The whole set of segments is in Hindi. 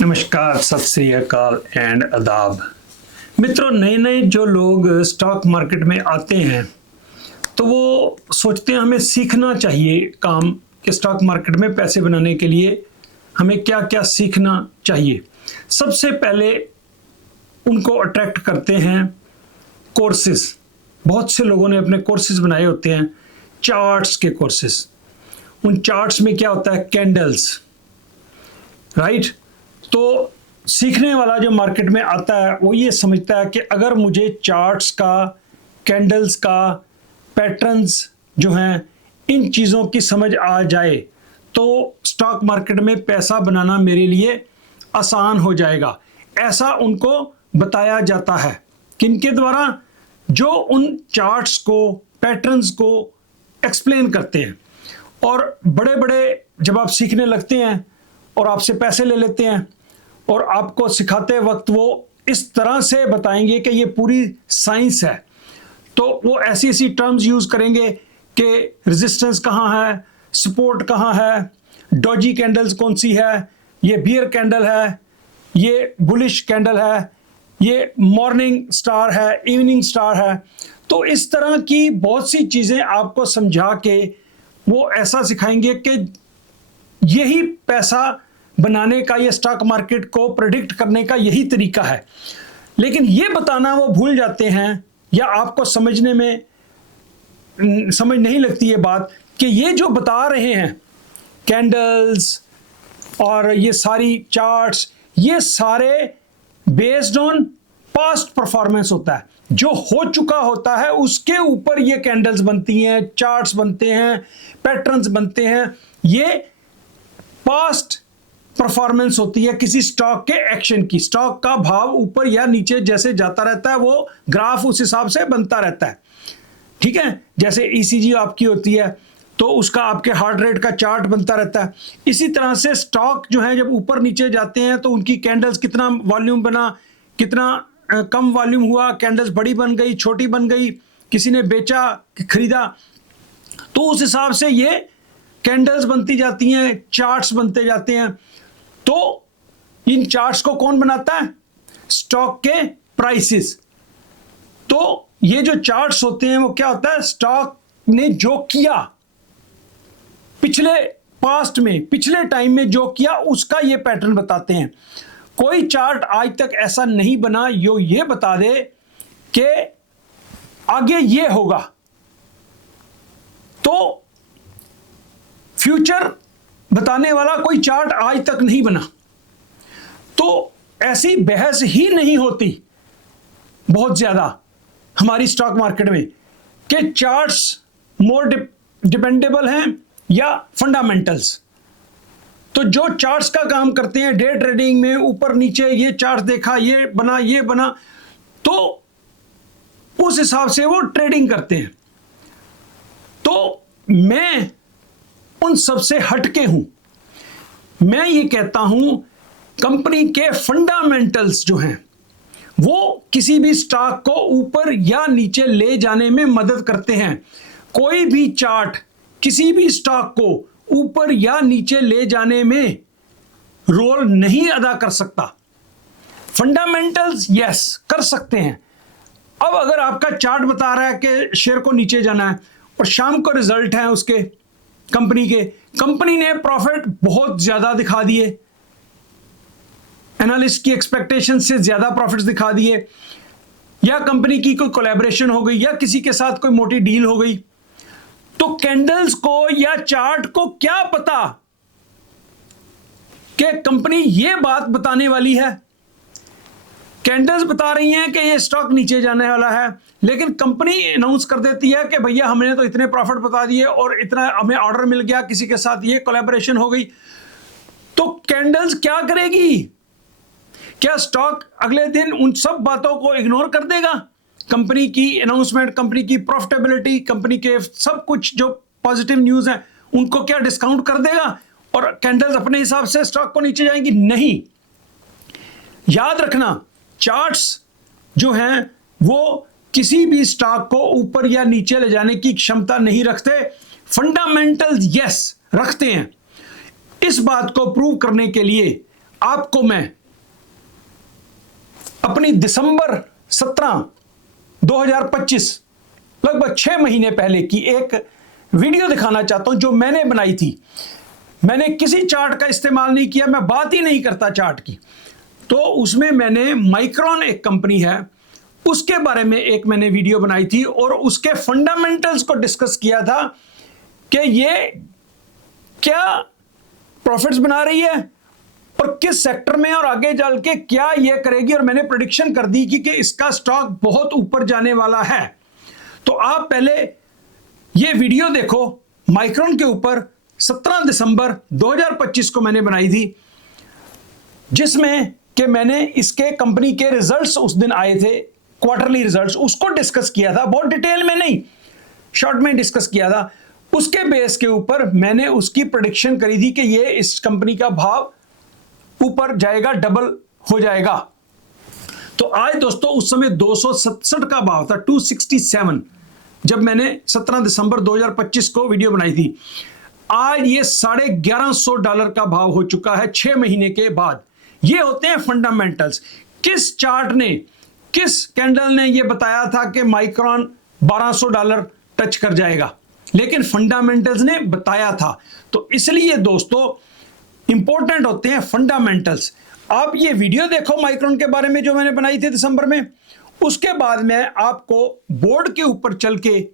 नमस्कार, सत श्री अकाल एंड आदाब। मित्रों, नए नए जो लोग स्टॉक मार्केट में आते हैं तो वो सोचते हैं हमें सीखना चाहिए काम कि स्टॉक मार्केट में पैसे बनाने के लिए हमें क्या क्या सीखना चाहिए। सबसे पहले उनको अट्रैक्ट करते हैं कोर्सेज। बहुत से लोगों ने अपने कोर्सेज बनाए होते हैं, चार्ट्स के कोर्सेज। उन चार्ट्स में क्या होता है? Candles, right. तो सीखने वाला जो मार्केट में आता है वो ये समझता है कि अगर मुझे चार्ट्स का, कैंडल्स का, पैटर्न्स जो हैं, इन चीज़ों की समझ आ जाए तो स्टॉक मार्केट में पैसा बनाना मेरे लिए आसान हो जाएगा। ऐसा उनको बताया जाता है। किनके द्वारा? जो उन चार्ट्स को, पैटर्न्स को एक्सप्लेन करते हैं। और बड़े बड़े जब आप सीखने लगते हैं और आपसे पैसे ले लेते हैं और आपको सिखाते वक्त वो इस तरह से बताएंगे कि ये पूरी साइंस है, तो वो ऐसी ऐसी टर्म्स यूज़ करेंगे कि रेजिस्टेंस कहाँ है, सपोर्ट कहाँ है, डॉजी कैंडल्स कौन सी है, ये बियर कैंडल है, ये बुलिश कैंडल है, ये मॉर्निंग स्टार है, इवनिंग स्टार है। तो इस तरह की बहुत सी चीज़ें आपको समझा के वो ऐसा सिखाएंगे कि यही पैसा बनाने का, ये स्टॉक मार्केट को प्रेडिक्ट करने का यही तरीका है। लेकिन ये बताना वो भूल जाते हैं, या आपको समझने में समझ नहीं लगती ये बात कि ये जो बता रहे हैं कैंडल्स और ये सारी चार्ट्स, ये सारे बेस्ड ऑन पास्ट परफॉर्मेंस होता है। जो हो चुका होता है उसके ऊपर ये कैंडल्स बनती हैं, चार्ट्स बनते हैं, पैटर्न्स बनते हैं। ये पास्ट परफॉर्मेंस होती है किसी स्टॉक के एक्शन की। स्टॉक का भाव ऊपर या नीचे जैसे जाता रहता है, वो ग्राफ उस हिसाब से बनता रहता है। ठीक है, जैसे ईसीजी आपकी होती है तो उसका आपके हार्ट रेट का चार्ट बनता रहता है। इसी तरह से स्टॉक जो है जब ऊपर नीचे जाते हैं तो उनकी कैंडल्स, कितना वॉल्यूम बना, कितना कम वॉल्यूम हुआ, कैंडल्स बड़ी बन गई, छोटी बन गई, किसी ने बेचा, खरीदा, तो उस हिसाब से ये कैंडल्स बनती जाती हैं, चार्ट्स बनते जाते हैं। तो इन चार्ट्स को कौन बनाता है? स्टॉक के प्राइसेस। तो ये जो चार्ट्स होते हैं वो क्या होता है? स्टॉक ने जो किया पिछले पास्ट में, पिछले टाइम में जो किया उसका ये पैटर्न बताते हैं। कोई चार्ट आज तक ऐसा नहीं बना जो ये बता दे कि आगे ये होगा। तो फ्यूचर बताने वाला कोई चार्ट आज तक नहीं बना। तो ऐसी बहस ही नहीं होती बहुत ज्यादा हमारी स्टॉक मार्केट में कि चार्ट्स मोर डिपेंडेबल हैं या फंडामेंटल्स। तो जो चार्ट्स का काम करते हैं डे ट्रेडिंग में, ऊपर नीचे ये चार्ट देखा, ये बना, ये बना, तो उस हिसाब से वो ट्रेडिंग करते हैं। तो मैं उन सबसे हटके हूं। मैं ये कहता हूं कंपनी के फंडामेंटल्स जो हैं वो किसी भी स्टॉक को ऊपर या नीचे ले जाने में मदद करते हैं। कोई भी चार्ट किसी भी स्टॉक को ऊपर या नीचे ले जाने में रोल नहीं अदा कर सकता। फंडामेंटल्स यस कर सकते हैं। अब अगर आपका चार्ट बता रहा है कि शेयर को नीचे जाना है और शाम को रिजल्ट है उसके कंपनी ने प्रॉफिट बहुत ज्यादा दिखा दिए, एनालिस्ट की एक्सपेक्टेशन से ज्यादा प्रॉफिट्स दिखा दिए, या कंपनी की कोई कोलैबोरेशन हो गई, या किसी के साथ कोई मोटी डील हो गई, तो कैंडल्स को या चार्ट को क्या पता कि कंपनी ये बात बताने वाली है। कैंडल्स बता रही हैं कि ये स्टॉक नीचे जाने वाला है, लेकिन कंपनी अनाउंस कर देती है कि भैया हमने तो इतने प्रॉफिट बता दिए और इतना हमें ऑर्डर मिल गया, किसी के साथ ये कोलैबोरेशन हो गई। तो कैंडल्स क्या करेगी? क्या स्टॉक अगले दिन उन सब बातों को इग्नोर कर देगा? कंपनी की अनाउंसमेंट, कंपनी की प्रॉफिटेबिलिटी, कंपनी के सब कुछ जो पॉजिटिव न्यूज है उनको क्या डिस्काउंट कर देगा और कैंडल्स अपने हिसाब से स्टॉक को नीचे जाएंगी? नहीं। याद रखना, चार्ट्स जो हैं वो किसी भी स्टॉक को ऊपर या नीचे ले जाने की क्षमता नहीं रखते। फंडामेंटल्स यस रखते हैं। इस बात को प्रूव करने के लिए आपको मैं अपनी दिसंबर 17, 2025 लगभग 6 महीने पहले की एक वीडियो दिखाना चाहता हूं जो मैंने बनाई थी। मैंने किसी चार्ट का इस्तेमाल नहीं किया, मैं बात ही नहीं करता चार्ट की। तो उसमें मैंने माइक्रॉन एक कंपनी है उसके बारे में एक मैंने वीडियो बनाई थी और उसके फंडामेंटल्स को डिस्कस किया था कि ये क्या प्रॉफिट्स बना रही है और किस सेक्टर में और आगे चल के क्या ये करेगी। और मैंने प्रेडिक्शन कर दी कि इसका स्टॉक बहुत ऊपर जाने वाला है। तो आप पहले ये वीडियो देखो माइक्रॉन के ऊपर, 17 दिसंबर 2025 को मैंने बनाई थी, जिसमें कि मैंने इसके कंपनी के रिजल्ट्स उस दिन आए थे, क्वार्टरली रिजल्ट्स, उसको डिस्कस किया था, बहुत डिटेल में नहीं, शॉर्ट में डिस्कस किया था। उसके बेस के ऊपर मैंने उसकी प्रेडिक्शन करी थी कि ये इस कंपनी का भाव ऊपर जाएगा, डबल हो जाएगा। तो आज दोस्तों उस समय 267 का भाव था, 267, जब मैंने 17 दिसंबर 2025 को वीडियो बनाई थी। आज ये $1150 का भाव हो चुका है 6 महीने के बाद। ये होते हैं फंडामेंटल्स। किस चार्ट ने, किस कैंडल ने ये बताया था कि माइक्रॉन $1200 टच कर जाएगा, लेकिन फंडामेंटल्स ने बताया था। तो इसलिए दोस्तों इंपॉर्टेंट होते हैं फंडामेंटल्स। आप ये वीडियो देखो माइक्रॉन के बारे में जो मैंने बनाई थी दिसंबर में, उसके बाद मैं आपको बोर्ड के ऊपर चल के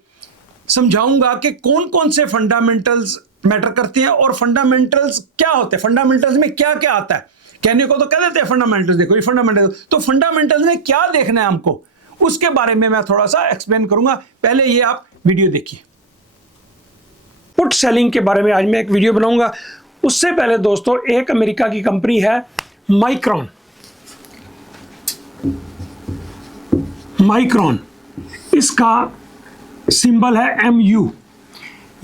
समझाऊंगा कि कौन कौन से फंडामेंटल्स मैटर करते हैं और फंडामेंटल्स क्या होते हैं, फंडामेंटल्स में क्या क्या आता है। कहने को तो कह देते हैं फंडामेंटल्स, देखो ये फंडामेंटल्स, तो फंडामेंटल्स में क्या देखना है हमको, उसके बारे में मैं थोड़ा सा एक्सप्लेन करूंगा। पहले ये आप वीडियो देखिए। पुट सेलिंग के बारे में आज मैं एक वीडियो बनाऊंगा। उससे पहले दोस्तों एक अमेरिका की कंपनी है माइक्रॉन। माइक्रॉन, इसका सिंबल है MU।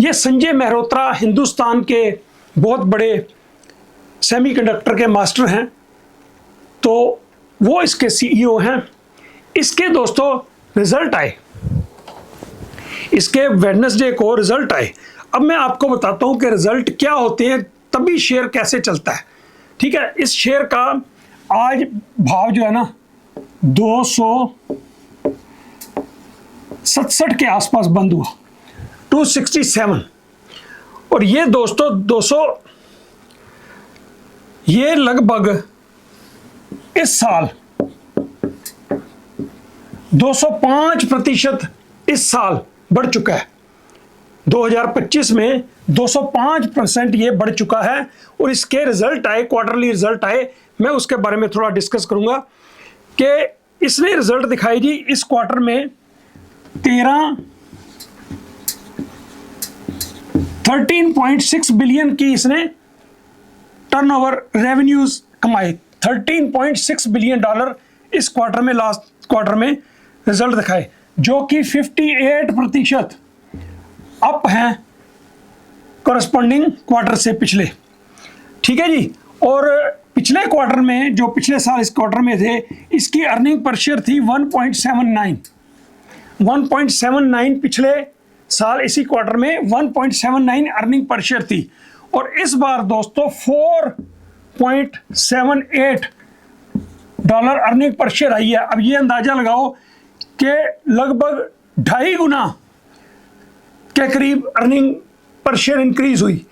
ये संजय मेहरोत्रा हिंदुस्तान के बहुत बड़े सेमीकंडक्टर के मास्टर हैं, तो वो इसके CEO हैं। इसके दोस्तों रिजल्ट आए, इसके वेडनेसडे को रिजल्ट आए। अब मैं आपको बताता हूं कि रिजल्ट क्या होते हैं, तभी शेयर कैसे चलता है। ठीक है, इस शेयर का आज भाव जो है ना 267 के आसपास बंद हुआ, 267। और ये दोस्तों 200, ये लगभग इस साल 205% इस साल बढ़ चुका है। 2025 में 205% ये बढ़ चुका है। और इसके रिजल्ट आए, क्वार्टरली रिजल्ट आए, मैं उसके बारे में थोड़ा डिस्कस करूंगा कि इसने रिजल्ट दिखाई जी इस क्वार्टर में 13.6 बिलियन की इसने टर्नओवर रेवेन्यूज कमाए। $13.6 बिलियन इस क्वार्टर में, लास्ट क्वार्टर में रिजल्ट दिखाए, जो कि 58% अप हैं कॉरस्पॉन्डिंग क्वार्टर से पिछले। ठीक है जी। और पिछले क्वार्टर में, जो पिछले साल इस क्वार्टर में थे, इसकी अर्निंग पर शेयर थी 1.79 पिछले साल इसी क्वार्टर में 1.79 अर्निंग पर शेयर थी। और इस बार दोस्तों $4.78 अर्निंग पर शेयर आई है। अब ये अंदाजा लगाओ कि लगभग 2.5 गुना के करीब अर्निंग पर शेयर इंक्रीज हुई।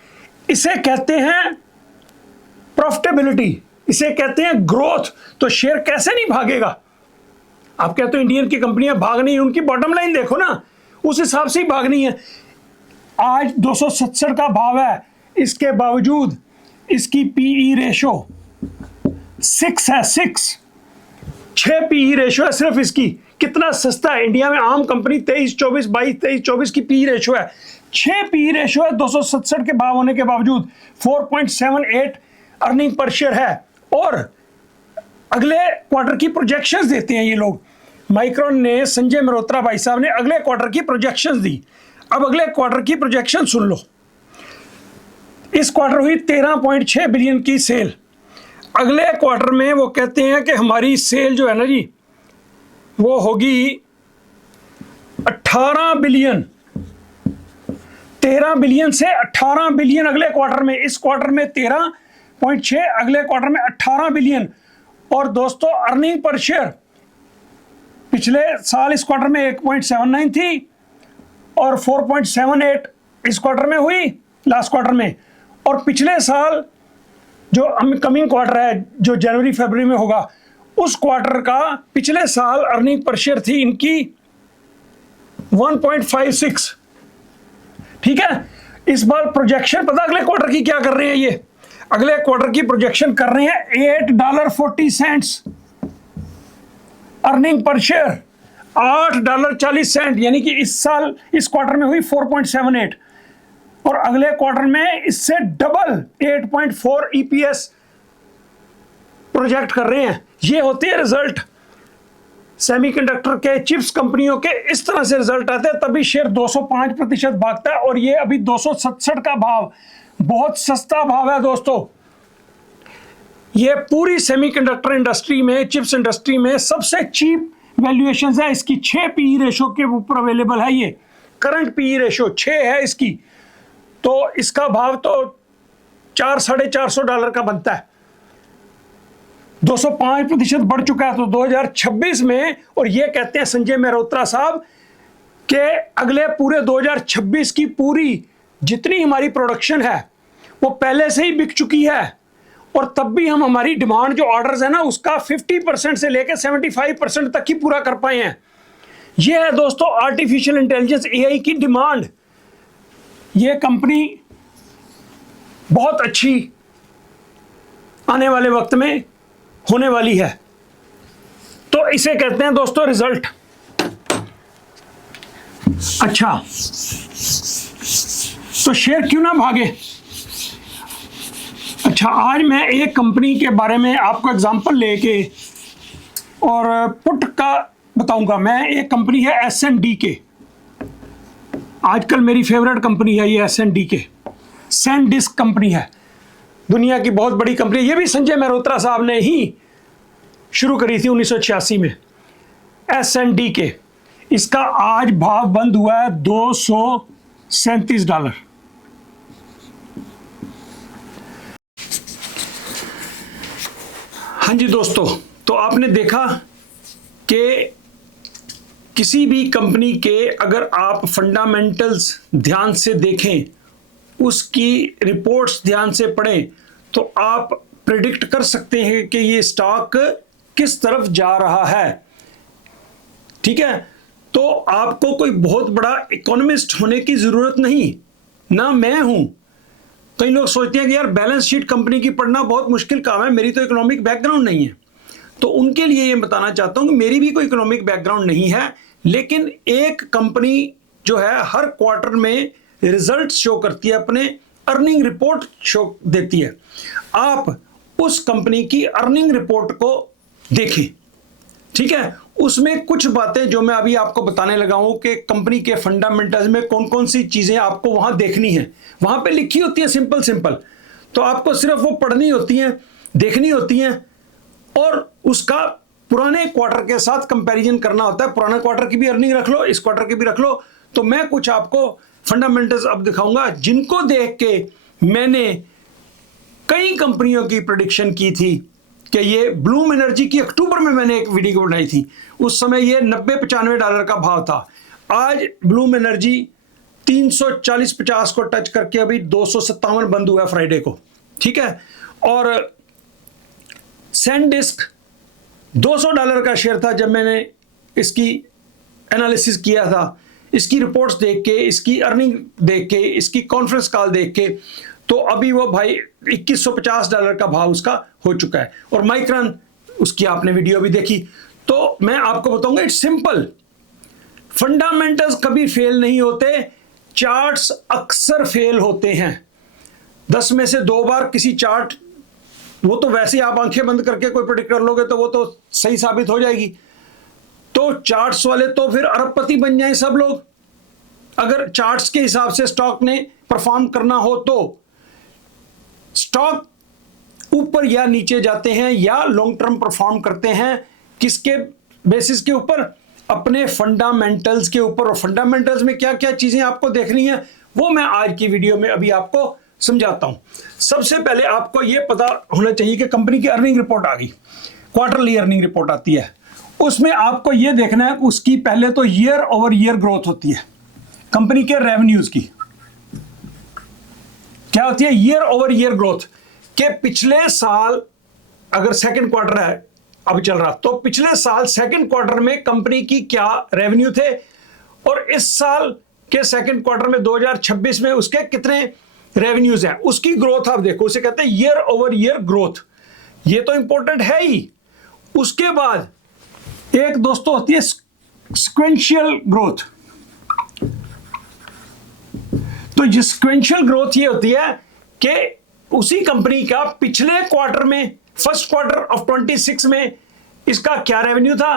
इसे कहते हैं प्रॉफिटेबिलिटी, इसे कहते हैं ग्रोथ। तो शेयर कैसे नहीं भागेगा। आप कहते हो इंडियन की कंपनियां भाग नहीं, उनकी बॉटम लाइन देखो ना, उस हिसाब से ही भागनी है। आज 267 का भाव है, इसके बावजूद इसकी PE रेशो 6 है, 6 PE रेशो है सिर्फ इसकी। कितना सस्ता है। इंडिया में आम कंपनी 23-24, 22-23-24 की PE रेशो है, 6 PE रेशो है। 267 के भाव होने के बावजूद 4.78 अर्निंग पर शेयर है। और अगले क्वार्टर की प्रोजेक्शंस देते हैं ये लोग। माइक्रॉन ने, संजय मेहरोत्रा भाई साहब ने अगले क्वार्टर की प्रोजेक्शंस दी। अब अगले क्वार्टर की प्रोजेक्शन सुन लो। इस क्वार्टर हुई 13.6 बिलियन की सेल। अगले क्वार्टर में वो कहते हैं कि हमारी सेल जो है ना जी, वो होगी 18 बिलियन, 13 बिलियन से 18 बिलियन अगले क्वार्टर में। इस क्वार्टर में 13, 17.6, अगले क्वार्टर में 18 बिलियन। और दोस्तों अर्निंग पर शेयर पिछले साल इस क्वार्टर में 1.79 थी और 4.78 इस क्वार्टर में हुई, लास्ट क्वार्टर में। और पिछले साल जो कमिंग क्वार्टर है, जो जनवरी फरवरी में होगा, उस क्वार्टर का पिछले साल अर्निंग पर शेयर थी इनकी 1.56। ठीक है, इस बार प्रोजेक्शन पता अगले क्वार्टर की क्या कर रहे हैं, ये अगले क्वार्टर की प्रोजेक्शन कर रहे हैं $8.40 अर्निंग पर शेयर, $8.40, यानी कि इस साल इस क्वार्टर में हुई 4.78 और अगले क्वार्टर में इससे डबल 8.4 EPS प्रोजेक्ट कर रहे हैं। ये होते हैं रिजल्ट सेमीकंडक्टर के, चिप्स कंपनियों के। इस तरह से रिजल्ट आते हैं तभी शेयर 205% भागता है। और ये अभी 267 का भाव, बहुत सस्ता भाव है दोस्तों। ये पूरी सेमीकंडक्टर इंडस्ट्री में, चिप्स इंडस्ट्री में सबसे चीप वैल्यूएशन है। इसकी 6 PE रेशो के ऊपर अवेलेबल है। ये करंट PE रेशो 6 है इसकी, तो इसका भाव तो $400-450 का बनता है। 205% बढ़ चुका है तो 2026 में। और ये कहते हैं संजय मेहरोत्रा साहब कि अगले पूरे 2026 की पूरी जितनी हमारी प्रोडक्शन है वो पहले से ही बिक चुकी है और तब भी हम हमारी डिमांड जो ऑर्डर्स है ना उसका 50% से लेकर 75% तक ही पूरा कर पाए हैं। ये है दोस्तों आर्टिफिशियल इंटेलिजेंस AI की डिमांड। ये कंपनी बहुत अच्छी आने वाले वक्त में होने वाली है। तो इसे कहते हैं दोस्तों रिजल्ट। अच्छा, तो शेयर क्यों ना भागे। अच्छा, आज मैं एक कंपनी के बारे में आपको एग्जांपल लेके और पुट का बताऊंगा। मैं एक कंपनी है SNDK, आजकल मेरी फेवरेट कंपनी है ये SNDK, सैनडिस्क कंपनी है, दुनिया की बहुत बड़ी कंपनी। ये भी संजय मेहरोत्रा साहब ने ही शुरू करी थी 1986 में, SNDK। इसका आज भाव बंद हुआ है $237। हाँ जी दोस्तों, तो आपने देखा कि किसी भी कंपनी के अगर आप फंडामेंटल्स ध्यान से देखें, उसकी रिपोर्ट्स ध्यान से पढ़ें, तो आप प्रिडिक्ट कर सकते हैं कि ये स्टॉक किस तरफ जा रहा है। ठीक है, तो आपको कोई बहुत बड़ा इकोनॉमिस्ट होने की जरूरत नहीं, ना मैं हूं। कई लोग सोचते हैं कि यार बैलेंस शीट कंपनी की पढ़ना बहुत मुश्किल काम है, मेरी तो इकोनॉमिक बैकग्राउंड नहीं है। तो उनके लिए ये बताना चाहता हूं कि मेरी भी कोई इकोनॉमिक बैकग्राउंड नहीं है, लेकिन एक कंपनी जो है हर क्वार्टर में रिजल्ट शो करती है, अपने अर्निंग रिपोर्ट शो देती है। आप उस कंपनी की अर्निंग रिपोर्ट को देखें। ठीक है, उसमें कुछ बातें जो मैं अभी आपको बताने लगा हूं कि कंपनी के फंडामेंटल्स में कौन कौन सी चीजें आपको वहां देखनी है, वहां पे लिखी होती है सिंपल सिंपल। तो आपको सिर्फ वो पढ़नी होती है, देखनी होती है और उसका पुराने क्वार्टर के साथ कंपैरिजन करना होता है। पुराने क्वार्टर की भी अर्निंग रख लो, इस क्वार्टर की भी रख लो। तो मैं कुछ आपको फंडामेंटल्स अब दिखाऊंगा जिनको देख के मैंने कई कंपनियों की प्रेडिक्शन की थी कि ये ब्लूम एनर्जी की अक्टूबर में मैंने एक वीडियो बनाई थी, उस समय ये $90-95 का भाव था। आज ब्लूम एनर्जी 340-50 को टच करके अभी 257 बंद हुआ फ्राइडे को। ठीक है, और सैनडिस्क $200 का शेयर था जब मैंने इसकी एनालिसिस किया था। इसकी रिपोर्ट्स देख के, इसकी अर्निंग देख के, इसकी कॉन्फ्रेंस कॉल देख के, तो अभी वो भाई $2150 का भाव उसका हो चुका है। और माइक्रॉन, उसकी आपने वीडियो भी देखी। तो मैं आपको बताऊंगा, इट्स सिंपल, फंडामेंटल्स कभी फेल नहीं होते, चार्ट्स अक्सर फेल होते हैं। 10 में से 2 बार किसी चार्ट, वो तो वैसे ही आप आंखें बंद करके कोई प्रेडिक्ट कर लोगे तो वो तो सही साबित हो जाएगी। तो चार्ट्स वाले तो फिर अरबपति बन जाएं सब लोग। अगर चार्ट्स के हिसाब से स्टॉक ने परफॉर्म करना हो तो स्टॉक ऊपर या नीचे जाते हैं या लॉन्ग टर्म परफॉर्म करते हैं। किसके बेसिस के ऊपर? अपने फंडामेंटल्स के ऊपर। और फंडामेंटल्स में क्या क्या चीजें आपको देखनी है वो मैं आज की वीडियो में अभी आपको समझाता हूं। सबसे पहले आपको यह पता होना चाहिए कि कंपनी की अर्निंग रिपोर्ट आ गई, क्वार्टरली अर्निंग रिपोर्ट आती है, उसमें आपको यह देखना है उसकी पहले तो ईयर ओवर ईयर ग्रोथ होती है। कंपनी के रेवेन्यूज की क्या होती है? Year over year growth. के पिछले साल अगर सेकंड क्वार्टर है अब चल रहा, तो पिछले साल सेकंड क्वार्टर में कंपनी की क्या रेवेन्यू थे और इस साल के सेकंड क्वार्टर में 2026 में उसके कितने रेवेन्यूज हैं, उसकी ग्रोथ आप देखो, उसे कहते हैं ईयर ओवर ईयर ग्रोथ। ये तो इंपॉर्टेंट है ही। उसके बाद एक दोस्तों होती है सिक्वेंशियल ग्रोथ। तो ये सिक्वेंशियल ग्रोथ ये होती है कि उसी कंपनी का पिछले क्वार्टर में, फर्स्ट क्वार्टर ऑफ 26 में इसका क्या रेवेन्यू था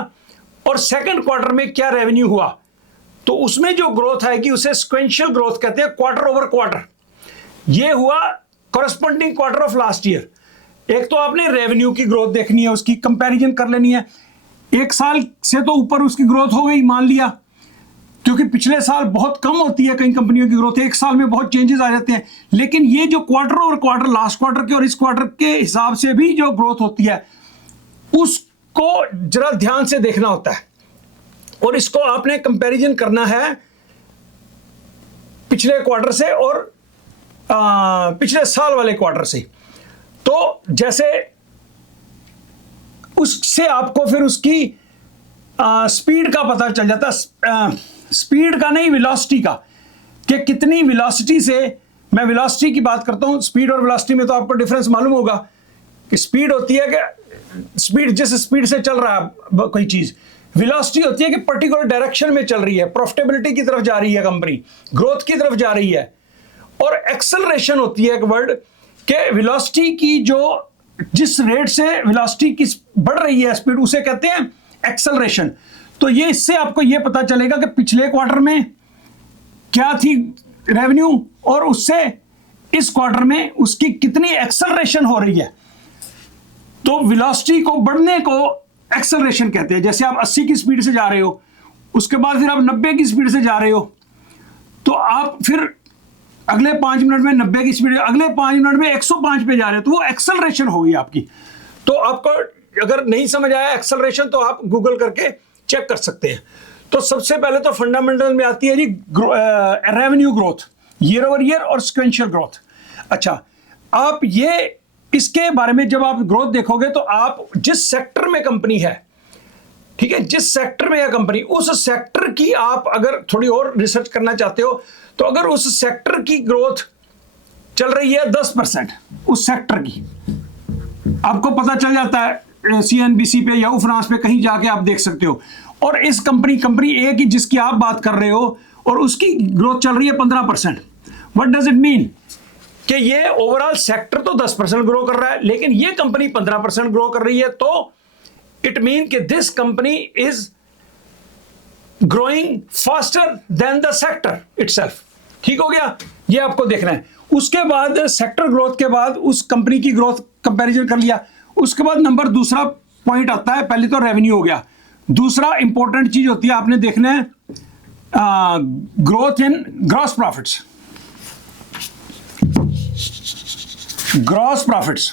और सेकंड क्वार्टर में क्या रेवेन्यू हुआ, तो उसमें जो ग्रोथ आएगी उसे सिक्वेंशियल ग्रोथ कहते हैं, क्वार्टर ओवर क्वार्टर। ये हुआ corresponding quarter of last year. एक तो आपने रेवेन्यू की ग्रोथ देखनी है, उसकी कंपैरिजन कर लेनी है। एक साल से तो ऊपर उसकी ग्रोथ हो गई मान लिया, क्योंकि पिछले साल बहुत कम होती है कई कंपनियों की ग्रोथ, एक साल में बहुत चेंजेस आ जाते हैं। लेकिन ये जो quarter over quarter, last quarter के और इस क्वार्टर के हिसाब से भी जो ग्रोथ होती है उसको जरा ध्यान से देखना होता है और इसको आपने कंपैरिजन करना है पिछले क्वार्टर से और पिछले साल वाले क्वार्टर से। तो जैसे उससे आपको फिर उसकी स्पीड का पता चल जाता है, स्पीड का नहीं वेलोसिटी का, कि कितनी वेलोसिटी से, मैं वेलोसिटी की बात करता हूं, स्पीड और वेलोसिटी में तो आपको डिफरेंस मालूम होगा कि स्पीड होती है कि स्पीड, जिस स्पीड से चल रहा है कोई चीज, वेलोसिटी होती है कि पर्टिकुलर डायरेक्शन में चल रही है, प्रॉफिटेबिलिटी की तरफ जा रही है कंपनी, ग्रोथ की तरफ जा रही है। और एक्सेलरेशन होती है एक वर्ड के वेलोसिटी की, जो जिस रेट से वेलोसिटी की बढ़ रही है स्पीड, उसे कहते हैं एक्सेलरेशन। तो ये इससे आपको ये पता चलेगा कि पिछले क्वार्टर में क्या थी रेवेन्यू और उससे इस क्वार्टर में उसकी कितनी एक्सेलरेशन हो रही है। तो वेलोसिटी को बढ़ने को एक्सेलरेशन कहते हैं। जैसे आप 80 की स्पीड से जा रहे हो, उसके बाद फिर आप 90 की स्पीड से जा रहे हो, तो आप फिर अगले 5 मिनट में 90 की स्पीड, अगले 5 मिनट में 105 पे जा रहे हो, तो वो एक्सेलरेशन होगी आपकी। तो आपको अगर नहीं समझ आया एक्सेलरेशन तो आप गूगल करके चेक कर सकते हैं। तो सबसे पहले तो फंडामेंटल में आती है जी revenue growth, year over year और सिक्वेंशियल ग्रोथ। अच्छा, आप ये इसके बारे में जब आप ग्रोथ देखोगे तो आप जिस सेक्टर में कंपनी है, ठीक है, जिस सेक्टर में है कंपनी, उस सेक्टर की आप अगर थोड़ी और रिसर्च करना चाहते हो तो अगर उस सेक्टर की ग्रोथ चल रही है 10%, उस सेक्टर की आपको पता चल जाता है, CNBC पे, याहू फ्रांस पे कहीं जाके आप देख सकते हो। और इस कंपनी ए की जिसकी आप बात कर रहे हो और उसकी ग्रोथ चल रही है 15%। What does it mean? कि ये ओवरऑल सेक्टर तो 10% ग्रो कर रहा है लेकिन ये कंपनी 15% ग्रो कर रही है, तो इट मीन कि this company is growing faster than the sector itself. ठीक हो गया, ये आपको देखना है। उसके बाद सेक्टर ग्रोथ के बाद उस कंपनी की ग्रोथ कंपैरिजन कर लिया। उसके बाद नंबर दूसरा पॉइंट आता है, पहले तो रेवेन्यू हो गया, दूसरा इंपॉर्टेंट चीज होती है आपने देखना है growth in gross profits. Gross profits,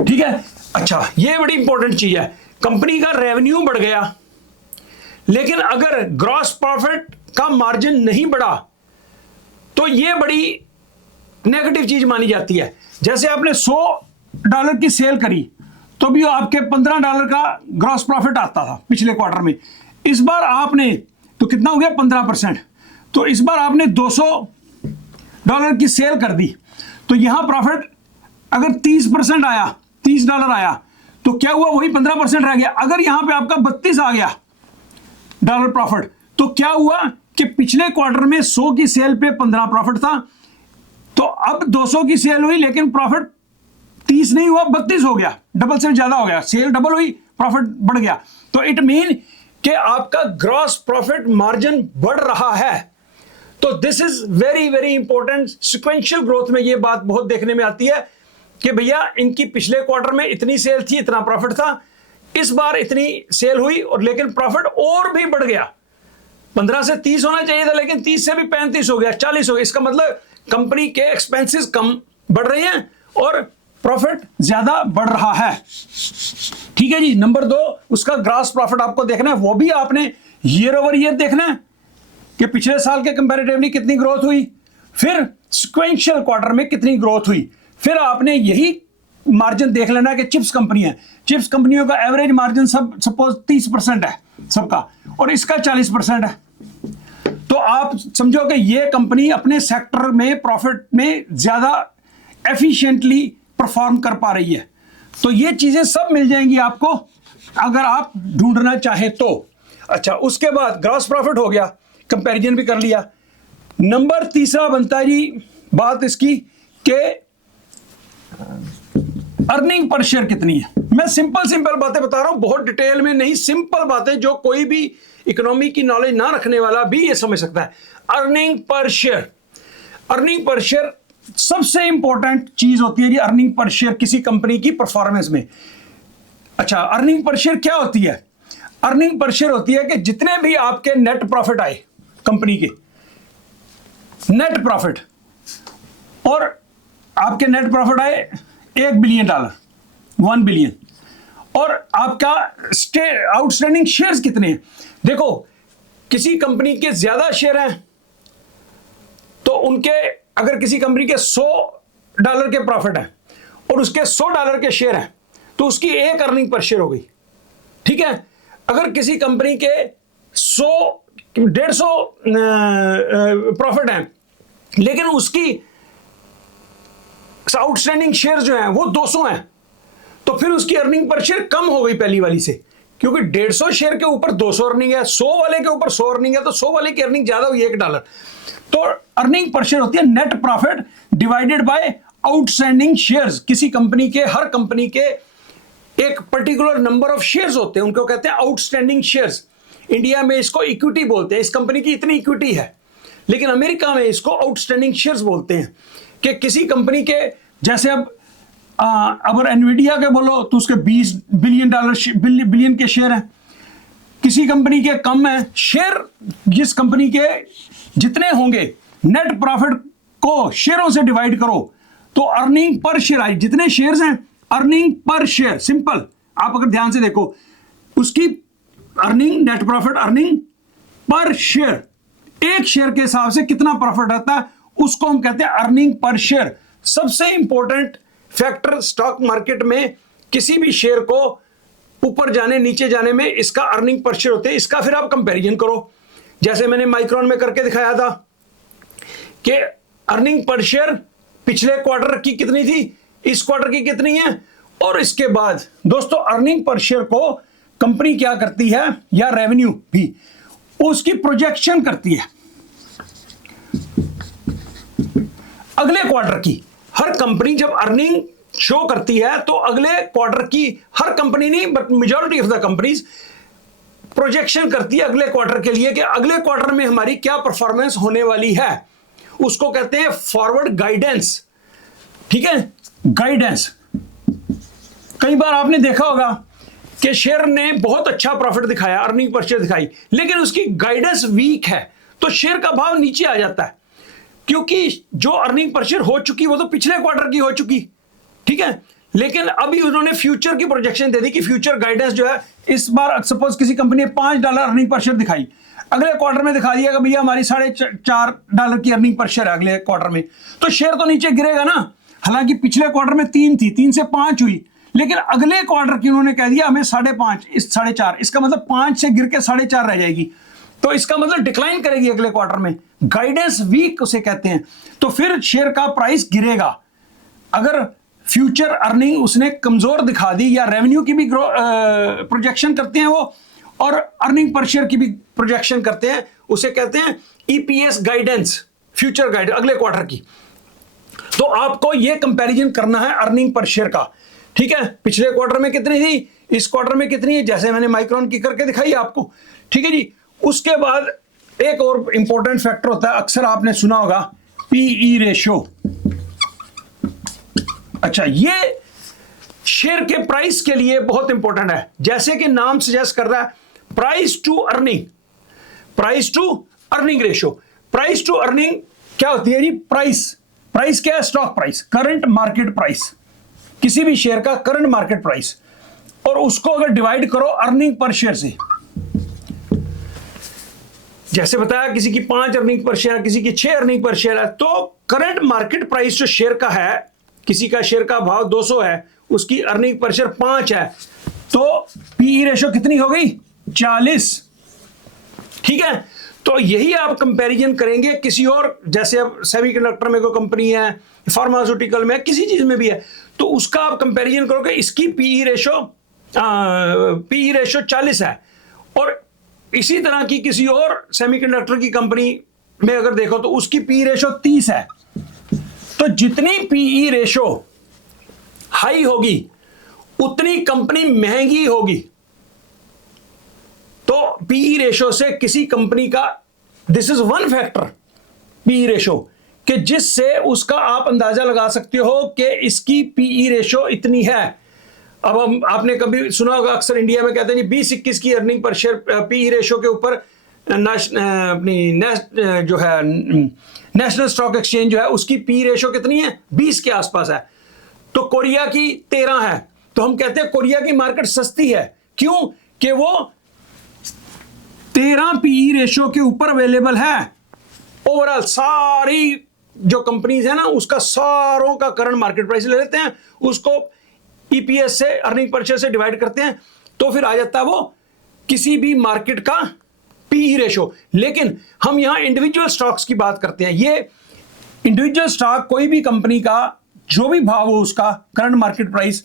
ठीक है। अच्छा, ये बड़ी इंपॉर्टेंट चीज है। कंपनी का रेवेन्यू बढ़ गया लेकिन अगर ग्रॉस प्रॉफिट का मार्जिन नहीं बढ़ा तो ये बड़ी नेगेटिव चीज मानी जाती है। जैसे आपने $100 की सेल करी तो भी आपके $15 का ग्रॉस प्रॉफिट आता था पिछले क्वार्टर में। इस बार आपने तो कितना हो गया 15%, तो इस बार आपने $200 की सेल कर दी तो यहां प्रॉफिट अगर 30% आया, $30 आया तो क्या हुआ, वही 15% रह गया। अगर यहां पे आपका 32 आ गया डॉलर प्रॉफिट तो क्या हुआ कि पिछले क्वार्टर में 100 की सेल पे 15 प्रॉफिट था, तो अब 200 की सेल हुई लेकिन प्रॉफिट 30 नहीं हुआ, 32 हो गया, डबल से ज्यादा हो गया, सेल डबल हुई, प्रॉफिट बढ़ गया। तो इट मीन कि आपका ग्रॉस प्रॉफिट मार्जिन बढ़ रहा है। तो this is very very important. Sequential growth में ये बात बहुत देखने में आती है कि भैया इनकी पिछले क्वार्टर में इतनी सेल थी, इतना प्रॉफिट था, इस बार इतनी सेल हुई और लेकिन प्रॉफिट और भी बढ़ गया। 15 से 30 होना चाहिए था, लेकिन 30 से भी 35 हो गया, 40 हो गया। इसका मतलब कंपनी के एक्सपेंसेस कम बढ़ रहे हैं और प्रॉफिट ज्यादा बढ़ रहा है। ठीक है जी। नंबर 2, उसका ग्रॉस प्रॉफिट आपको देखना है, वो भी आपने ईयर ओवर ईयर देखना है कि पिछले साल के कंपैरेटिवली कितनी ग्रोथ हुई, फिर सिक्वेंशियल क्वार्टर में कितनी ग्रोथ हुई। फिर आपने यही मार्जिन देख लेना कि चिप्स कंपनी है, चिप्स कंपनियों का एवरेज मार्जिन सब सपोज 30% है सबका, और इसका 40% है। तो आप समझो कि ये कंपनी अपने सेक्टर में प्रॉफिट में ज्यादा एफिशिएंटली परफॉर्म कर पा रही है। तो ये चीजें सब मिल जाएंगी आपको अगर आप ढूंढना चाहें तो। अच्छा, उसके बाद ग्रॉस प्रॉफिट हो गया, कंपैरिजन भी कर लिया। नंबर 3 बनता है जी बात इसकी कि अर्निंग पर शेयर कितनी है। मैं सिंपल बातें बता रहा हूं, बहुत डिटेल में नहीं, सिंपल बातें जो कोई भी इकोनॉमी की नॉलेज ना रखने वाला भी ये समझ सकता है। Earning per share, earning per share सबसे इंपॉर्टेंट चीज होती है जी, अर्निंग पर शेयर किसी कंपनी की परफॉर्मेंस में। अच्छा, अर्निंग पर शेयर क्या होती है? अर्निंग पर शेयर होती है कि जितने भी आपके नेट प्रॉफिट आए कंपनी के, नेट प्रॉफिट, और आपके नेट प्रॉफिट आए $1 बिलियन, 1 बिलियन, और आपका आउटस्टैंडिंग शेयर्स कितने हैं। देखो, किसी कंपनी के ज्यादा शेयर हैं तो उनके, अगर किसी कंपनी के $100 के प्रॉफिट है और उसके $100 के शेयर हैं तो उसकी एक अर्निंग पर शेयर हो गई। ठीक है। अगर किसी कंपनी के 150 प्रॉफिट है लेकिन उसकी आउटस्टैंडिंग शेयर जो हैं वो 200 हैं, तो फिर उसकी अर्निंग पर शेयर कम हो गई पहली वाली से, क्योंकि 150 शेयर के ऊपर 200 अर्निंग है, 100 वाले के ऊपर 100 अर्निंग है, तो 100 वाले की अर्निंग ज्यादा हुई $1। तो अर्निंग पर शेयर होती है net profit divided by outstanding shares. किसी कंपनी के, हर कंपनी के एक पर्टिकुलर नंबर ऑफ शेयर्स होते हैं, उनको कहते हैं आउटस्टैंडिंग शेयर्स। इंडिया में इसको इक्विटी बोलते हैं, इस कंपनी की इतनी इक्विटी है, लेकिन अमेरिका में इसको आउटस्टैंडिंग शेयर्स बोलते हैं। कि किसी कंपनी के, जैसे अब अगर एनवीडिया के बोलो तो उसके $20 बिलियन के शेयर हैं, किसी कंपनी के कम है शेयर, जिस कंपनी के जितने होंगे नेट प्रॉफिट को शेयरों से डिवाइड करो तो अर्निंग पर शेयर आई, जितने शेयर्स हैं अर्निंग पर शेयर। सिंपल, आप अगर ध्यान से देखो उसकी earning, net profit earning per share, एक शेयर के हिसाब से कितना प्रॉफिट आता है उसको हम कहते हैं अर्निंग पर शेयर। सबसे इंपॉर्टेंट फैक्टर स्टॉक मार्केट में किसी भी शेयर को ऊपर जाने नीचे जाने में इसका अर्निंग पर शेयर होते हैं। इसका फिर आप कंपैरिजन करो, जैसे मैंने माइक्रोन में करके दिखाया था कि अर्निंग पर शेयर पिछले क्वार्टर की कितनी थी, इस क्वार्टर की कितनी है, और इसके बाद दोस्तों अर्निंग पर शेयर को कंपनी क्या करती है, या रेवेन्यू भी उसकी प्रोजेक्शन करती है अगले क्वार्टर की। हर कंपनी जब अर्निंग शो करती है तो अगले क्वार्टर की, हर कंपनी नहीं but majority of the companies projection करती है अगले क्वार्टर के लिए कि अगले क्वार्टर में हमारी क्या परफॉर्मेंस होने वाली है। उसको कहते हैं फॉरवर्ड गाइडेंस। ठीक है, गाइडेंस। कई बार आपने देखा होगा कि शेयर ने बहुत अच्छा प्रॉफिट दिखाया, अर्निंग पर शेयर दिखाई, लेकिन उसकी गाइडेंस वीक है तो शेयर का भाव नीचे आ जाता है, क्योंकि जो अर्निंग पर शेयर हो चुकी वो तो पिछले क्वार्टर की हो चुकी। ठीक है, लेकिन अभी उन्होंने फ्यूचर की प्रोजेक्शन दे दी कि फ्यूचर गाइडेंस जो है, इस बार सपोज किसी कंपनी ने $5 अर्निंग पर शेयर दिखाई, अगले क्वार्टर में दिखा दिया कि भैया हमारी $4.5 की अर्निंग पर शेयर है अगले क्वार्टर में, तो शेयर तो नीचे गिरेगा ना। हालांकि पिछले क्वार्टर में 3 थी, 3 से 5 हुई, लेकिन अगले क्वार्टर की उन्होंने कह दिया हमें 5.5, इस 4.5, इसका मतलब 5 से गिर के 4.5 रह जाएगी, तो इसका मतलब डिक्लाइन करेगी अगले क्वार्टर में। गाइडेंस वीक उसे कहते हैं। तो फिर शेयर का प्राइस गिरेगा। अगर फ्यूचर अर्निंग उसने कमजोर दिखा दी, या रेवेन्यू की भी प्रोजेक्शन करते हैं वो, और अर्निंग पर शेयर की भी प्रोजेक्शन करते हैं, उसे कहते हैं ईपीएस गाइडेंस, फ्यूचर गाइडेंस अगले क्वार्टर की। तो आपको यह कंपैरिजन करना है अर्निंग पर शेयर का। ठीक है, पिछले क्वार्टर में कितनी थी, इस क्वार्टर में कितनी है, जैसे मैंने माइक्रोन की करके दिखाई आपको। ठीक है जी। उसके बाद एक और इंपॉर्टेंट फैक्टर होता है, अक्सर आपने सुना होगा, पीई रेशियो। अच्छा, ये शेयर के प्राइस के लिए बहुत इंपॉर्टेंट है। जैसे कि नाम सजेस्ट कर रहा है, price to earning. Price to earning ratio. Price to earning क्या होती है जी? प्राइस क्या है? Stock price, current market price, किसी भी शेयर का करंट मार्केट प्राइस, और उसको अगर डिवाइड करो अर्निंग पर शेयर से। जैसे बताया किसी की 5 अर्निंग पर शेयर, किसी की 6 अर्निंग पर शेयर है, तो करंट मार्केट प्राइस जो शेयर का है, किसी का शेयर का भाव 200 है, उसकी अर्निंग पर शेयर 5 है, तो पीई रेशियो कितनी हो गई? 40। ठीक है, तो यही आप कंपैरिजन करेंगे किसी और, जैसे अब सेमीकंडक्टर में कोई कंपनी है, फार्मास्यूटिकल में, किसी चीज में भी है, तो उसका आप कंपैरिजन करोगे, इसकी पीई रेशियो 40 है, और इसी तरह की किसी और सेमीकंडक्टर की कंपनी में अगर देखो तो उसकी पीई रेशियो 30 है। तो जितनी पीई रेशियो हाई होगी उतनी कंपनी महंगी होगी। तो पीई रेशियो से किसी कंपनी का, this is one factor, PE ratio, कि जिससे उसका आप अंदाजा लगा सकते हो कि इसकी पीई रेशियो इतनी है। अब हम, आपने कभी सुना होगा, अक्सर इंडिया में कहते हैं जी 20-21 की earning per share PE ratio के ऊपर जो है नेशनल स्टॉक एक्सचेंज जो है उसकी पीई रेशियो कितनी है? 20 के आसपास है। तो कोरिया की 13 है, तो हम कहते हैं कोरिया की मार्केट सस्ती है। क्यों? कि वो 13 पीई रेशियो के ऊपर अवेलेबल है। ओवरऑल सारी जो कंपनीज है ना, उसका सारों का करंट मार्केट प्राइस ले लेते हैं, उसको ईपीएस से, अर्निंग पर शेयर से डिवाइड करते हैं, तो फिर आ जाता है वो किसी भी मार्केट का पीई रेशियो। लेकिन हम यहां इंडिविजुअल स्टॉक्स की बात करते हैं। ये इंडिविजुअल स्टॉक, कोई भी कंपनी का जो भी भाव हो, उसका करंट मार्केट प्राइस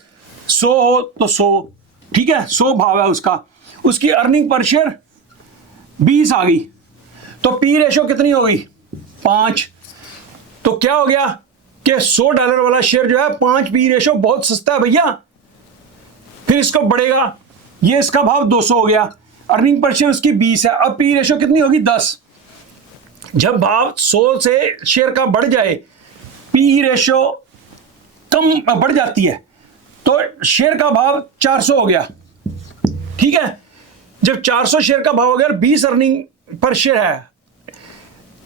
100 हो तो 100, ठीक है, 100 भाव है उसका, उसकी अर्निंग पर शेयर 20 आ गई, तो पी रेशियो कितनी हो गई? 5। तो क्या हो गया कि $100 वाला शेयर जो है 5 पी रेशियो, बहुत सस्ता है भैया। फिर इसको बढ़ेगा, ये इसका भाव 200 हो गया, अर्निंग पर शेयर उसकी 20 है, अब पी रेशियो कितनी होगी? 10। जब भाव 100 से शेयर का बढ़ जाए, पी रेशियो कम बढ़ जाती है, तो शेयर का भाव 400 हो गया। ठीक है, जब 400 शेयर का भाव हो गया, 20 अर्निंग पर शेयर है,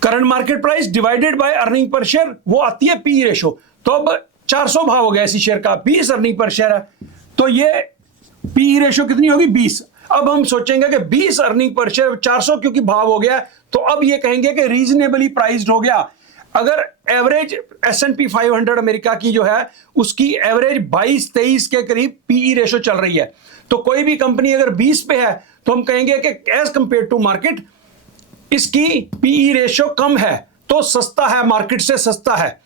current market price divided by earning per share, वो आती है पी रेशियो। तो अब 400 भाव हो गया इसी शेयर का, 20 अर्निंग पर शेयर है, तो ये पी रेशियो कितनी होगी? 20। अब हम सोचेंगे कि 20 अर्निंग पर शेयर, 400 क्योंकि भाव हो गया, तो अब ये कहेंगे कि रीजनेबली प्राइस्ड हो गया। अगर एवरेज S&P 500 अमेरिका की जो है, उसकी एवरेज 22-23 के करीब पीई रेशियो चल रही है, तो कोई भी कंपनी अगर 20 पे है, तो हम कहेंगे कि एज कंपेयर टू मार्केट इसकी पीई रेशियो कम है, तो सस्ता है, मार्केट से सस्ता है।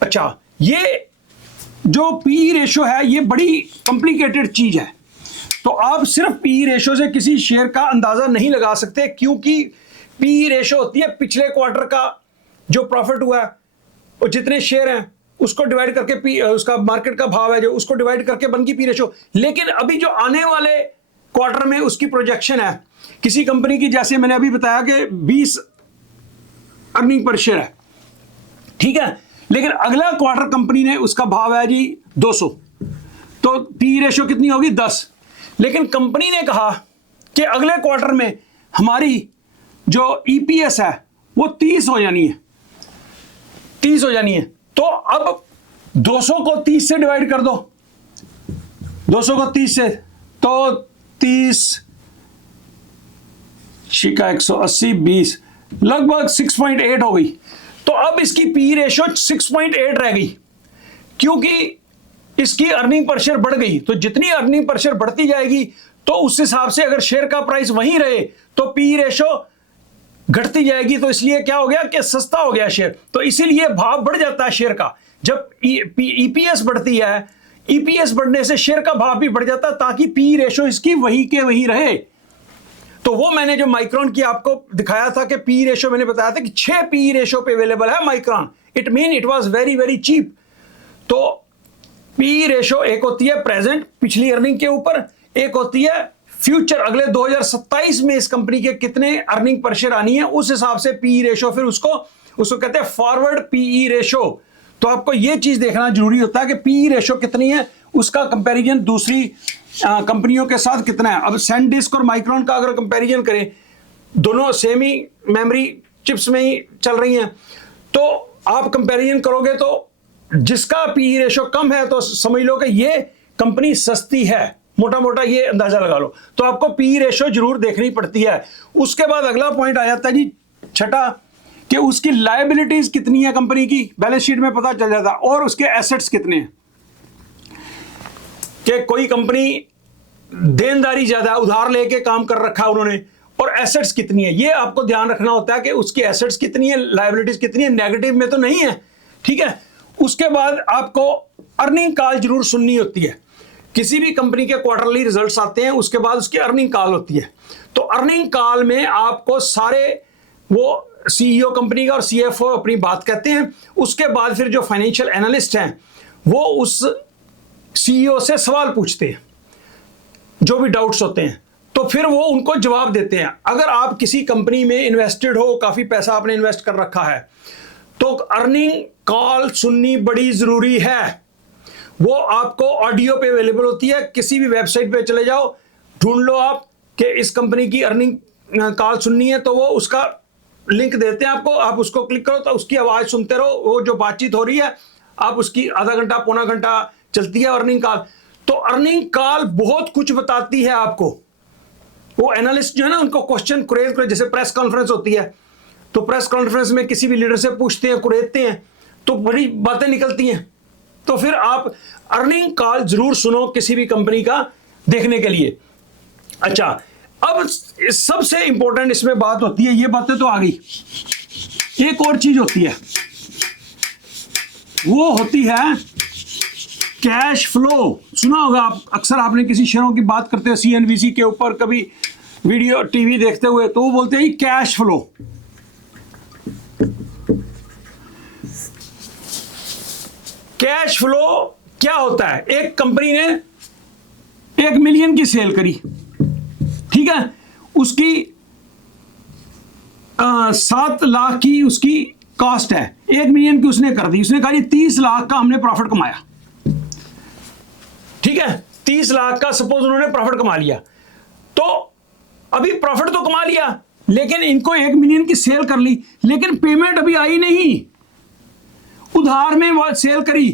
अच्छा, ये जो पीई रेशियो है, ये बड़ी कॉम्प्लिकेटेड चीज है। तो आप सिर्फ पीई रेशियो से किसी शेयर का अंदाजा नहीं लगा सकते, क्योंकि पीई रेशियो होती है पिछले क्वार्टर का जो प्रॉफिट हुआ है, और जितने शेयर हैं उसको डिवाइड करके पी, उसका मार्केट का भाव है जो, उसको डिवाइड करके बन की पी रेशियो। लेकिन अभी जो आने वाले क्वार्टर में उसकी प्रोजेक्शन है किसी कंपनी की, जैसे मैंने अभी बताया कि 20 अर्निंग पर शेयर है, ठीक है, लेकिन अगला क्वार्टर कंपनी ने, उसका भाव है जी 200, तो पी रेशियो कितनी होगी? 10। लेकिन कंपनी ने कहा कि अगले क्वार्टर में हमारी जो ईपीएस है वो 30 हो जानी है, 30 हो जानी है। तो अब 200 को 30 से डिवाइड कर दो, 200 को 30 से, तो 30 शिका 180, 20, लगभग 6.8 हो गई। तो अब इसकी पी रेशियो 6.8 रह गई, क्योंकि इसकी अर्निंग पर शेयर बढ़ गई। तो जितनी अर्निंग पर शेयर बढ़ती जाएगी, तो उस हिसाब से अगर शेयर का प्राइस वहीं रहे, तो पी रेशियो घटती जाएगी। तो इसलिए क्या हो गया कि सस्ता हो गया शेयर, तो इसीलिए भाव बढ़ जाता है शेयर का। जब ईपीएस बढ़ती है, ईपीएस बढ़ने से शेयर का भाव भी बढ़ जाता है, ताकि पी रेशियो इसकी वही के वही रहे। तो वो मैंने जो माइक्रॉन की आपको दिखाया था कि पी रेशियो, मैंने बताया था कि 6 पी रेशियो पे अवेलेबल है Micron, it mean it was very very cheap. तो पी रेशियो एक होती है प्रेजेंट, पिछली अर्निंग के ऊपर, एक होती है फ्यूचर, अगले 2027 में इस कंपनी के कितने अर्निंग पर शेयर आनी है, उस हिसाब से पी रेशियो, फिर उसको कहते हैं फॉरवर्ड पीई रेशियो। तो आपको यह चीज देखना जरूरी होता है कि पी रेशियो कितनी है, उसका कंपैरिजन दूसरी कंपनियों के साथ कितना है। अब सैनडिस्क और माइक्रॉन का अगर कंपैरिजन करें, दोनों सेम ही मेमोरी चिप्स में ही चल रही हैं, तो आप कंपैरिजन करोगे तो जिसका पी रेशो कम है तो समझ लो कि ये कंपनी सस्ती है, मोटा मोटा ये अंदाजा लगा लो। तो आपको पी रेशो जरूर देखनी पड़ती है। उसके बाद अगला पॉइंट आ जाता है जी छठा, कि उसकी लायबिलिटीज कितनी है कंपनी की, बैलेंस शीट में पता चल जाता, और उसके एसेट्स कितने हैं। कि कोई कंपनी देनदारी ज्यादा, उधार लेके काम कर रखा है उन्होंने, और एसेट्स कितनी है, ये आपको ध्यान रखना होता है कि उसकी एसेट्स कितनी है, लायबिलिटीज कितनी है, नेगेटिव में तो नहीं है, ठीक है। उसके बाद आपको अर्निंग कॉल जरूर सुननी होती है। किसी भी कंपनी के क्वार्टरली रिजल्ट्स आते हैं, उसके बाद उसकी अर्निंग कॉल होती है। तो अर्निंग कॉल में आपको सारे वो सीईओ कंपनी का और सीएफओ अपनी बात कहते हैं। उसके बाद फिर जो फाइनेंशियल एनालिस्ट हैं वो उस सीईओ से सवाल पूछते हैं, जो भी डाउट्स होते हैं, तो फिर वो उनको जवाब देते हैं। अगर आप किसी कंपनी में इन्वेस्टेड हो, काफी पैसा आपने इन्वेस्ट कर रखा है, तो अर्निंग कॉल सुननी बड़ी जरूरी है। वो आपको ऑडियो पे अवेलेबल होती है, किसी भी वेबसाइट पे चले जाओ, ढूंढ लो आप कि इस कंपनी की अर्निंग कॉल सुननी है, तो वो उसका लिंक देते हैं आपको, आप उसको क्लिक करो तो उसकी आवाज सुनते रहो, वो जो बातचीत हो रही है आप उसकी आधा घंटा पौना घंटा चलती है अर्निंग कॉल। तो अर्निंग कॉल बहुत कुछ बताती है आपको। वो एनालिस्ट जो है ना, उनको क्वेश्चन कुरेद कर, जैसे प्रेस कॉन्फ्रेंस होती है, तो प्रेस कॉन्फ्रेंस में किसी भी लीडर से पूछते हैं, कुरेदते हैं, तो बड़ी बातें निकलती हैं। तो फिर आप अर्निंग कॉल जरूर सुनो किसी भी कंपनी का देखने के लिए। अच्छा, अब सबसे इंपॉर्टेंट इसमें बात होती है, ये बातें तो आ गई, एक और चीज होती है, वो होती है कैश फ्लो। सुना होगा आप, अक्सर आपने किसी शेयरों की बात करते हैं सीएनबीसी के ऊपर, कभी वीडियो टीवी देखते हुए, तो वो बोलते हैं कैश फ्लो। कैश फ्लो क्या होता है? एक कंपनी ने 1 मिलियन की सेल करी, ठीक है, उसकी 7 लाख की उसकी कॉस्ट है, 1 मिलियन की उसने कर दी, उसने कहा 30 लाख का हमने प्रॉफिट कमाया, ठीक है, 30 लाख का सपोज उन्होंने प्रॉफिट कमा लिया। तो अभी प्रॉफिट तो कमा लिया, लेकिन इनको 1 मिलियन की सेल कर ली, लेकिन पेमेंट अभी आई नहीं, उधार में वो सेल करी,